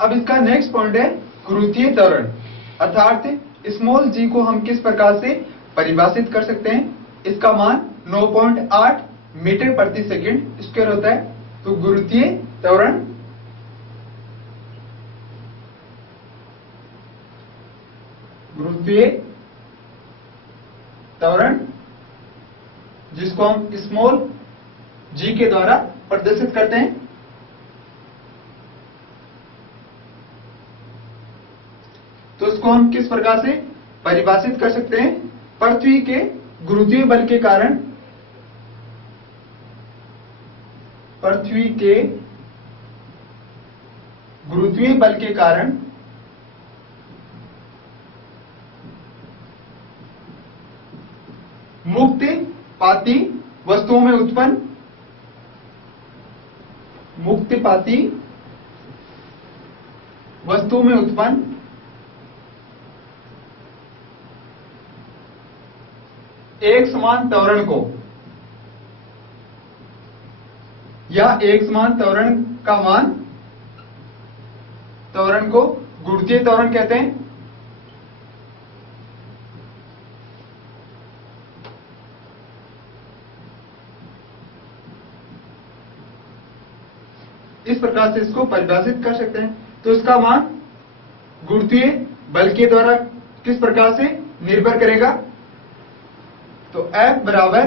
अब इसका next point है गुरुत्वीय त्वरण, अर्थात स्मॉल g को हम किस प्रकार से परिभाषित कर सकते हैं। इसका मान 9.8 मीटर प्रति सेकंड स्क्वायर होता है। तो गुरुत्वीय त्वरण जिसको हम स्मॉल g के द्वारा प्रदर्शित करते हैं। तो इसको हम किस प्रकार से परिभाषित कर सकते हैं। पृथ्वी के गुरुत्वीय बल के कारण मुक्तपाती वस्तुओं में उत्पन्न एक समान त्वरण को या एक समान त्वरण को गुरुत्वीय त्वरण कहते हैं। इस प्रकार से इसको परिभाषित कर सकते हैं। तो इसका मान गुरुत्वीय बल के द्वारा किस प्रकार से निर्भर करेगा। तो F बराबर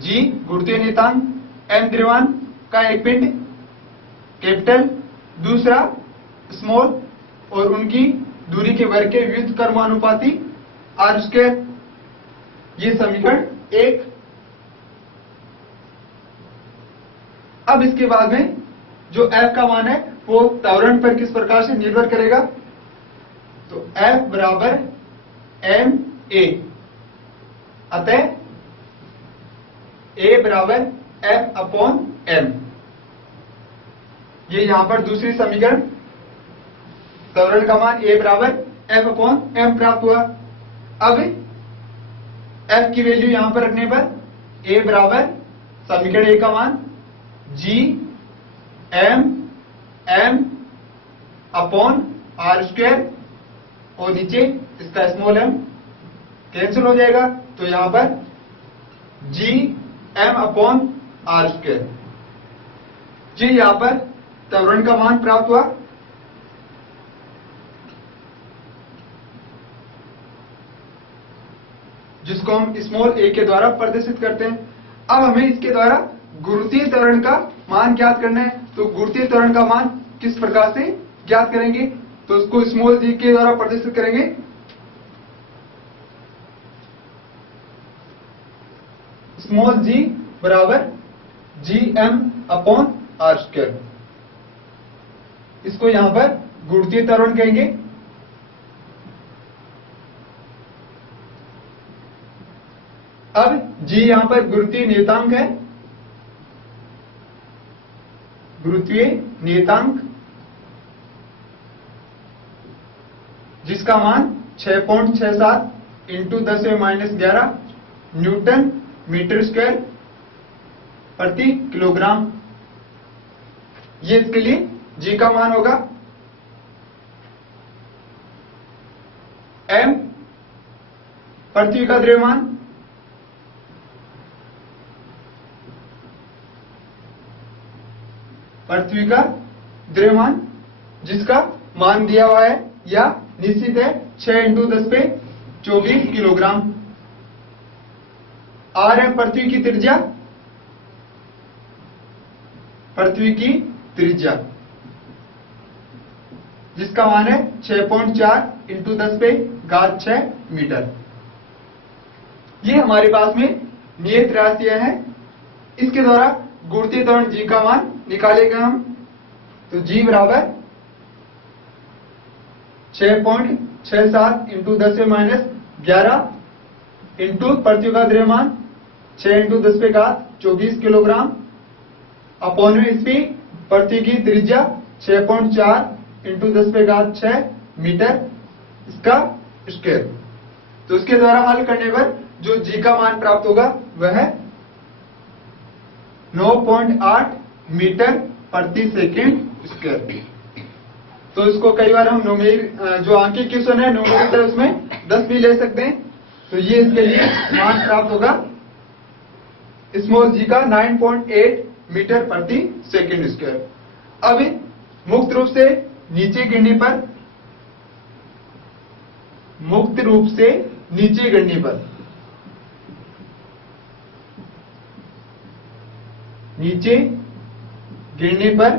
G गुरुत्वीय नियतांक, M द्रव्यमान का एक पिंड कैपिटल, दूसरा स्मॉल और उनकी दूरी के वर्ग के व्युत्क्रम कर्मानुपाती R स्क्वायर। ये समीकरण 1। अब इसके बाद में जो F का मान है वो त्वरण पर किस प्रकार से निर्भर करेगा। तो F बराबर ma, अतः A बराबर F अपॉन m। ये यहां पर दूसरी समीकरण, त्वरण का मान A बराबर F अपॉन m प्राप्त हुआ। अब F की वैल्यू यहां पर रखने पर A बराबर समीकरण A का मान G m upon R square और नीचे इसका स्मॉल m कैंसिल हो जाएगा। तो यहां पर G m upon R square, g यहां पर त्वरण का मान प्राप्त हुआ। जिसको हम स्मॉल a के द्वारा प्रदर्शित करते हैं। अब हमें इसके द्वारा गुरुत्वीय त्वरण का मान ज्ञात करना है। तो गुरुत्वीय त्वरण का मान किस प्रकार से ज्ञात करेंगे। तो उसको स्मॉल g के द्वारा प्रदर्शित करेंगे। स्मॉल g बराबर Gm अपॉन R स्क्वायर, इसको यहां पर गुरुत्वीय त्वरण कहेंगे। अब G यहां पर गुरुत्वीय नियतांक है, गुरुत्वीय नियतांक जिसका मान 6.67 इंटू 10⁻11 न्यूटन मीटर स्क्वायर प्रति किलोग्राम। ये इसके लिए G का मान होगा। M पृथ्वी का द्रव्यमान, जिसका मान दिया हुआ है या निश्चित है 6 इंटू 10⁻24 किलोग्राम। R है पृथ्वी की त्रिज्या, जिसका मान है 6.4 इंटू 10⁻6 मीटर। ये हमारे पास में नियत राशियां हैं। इसके द्वारा गुरुत्वीय त्वरण G का मान निकालेंगे हम। तो G बराबर 6.67 इंटू 10⁻11 इंटू पृथ्वी का द्रव्यमान 6 इंटू 10⁻24 किलोग्राम अपॉन में इसकी पृथ्वी की त्रिज्या 6.4 इंटू 10⁻6 मीटर, इसका स्क्वायर। तो इसके द्वारा हल करने पर जो G का मान प्राप्त होगा वह है 9.8 मीटर प्रति सेकंड स्क्वायर। तो इसको कई बार हम जो आंकिक क्वेश्चन है न्यूमेरिकल उसमें 10 भी ले सकते हैं। तो ये इसके लिए मान प्राप्त होगा स्मॉल जी का 9.8 मीटर प्रति सेकंड स्क्वायर। अब मुक्त रूप से नीचे गिरने पर नीचे गिरने पर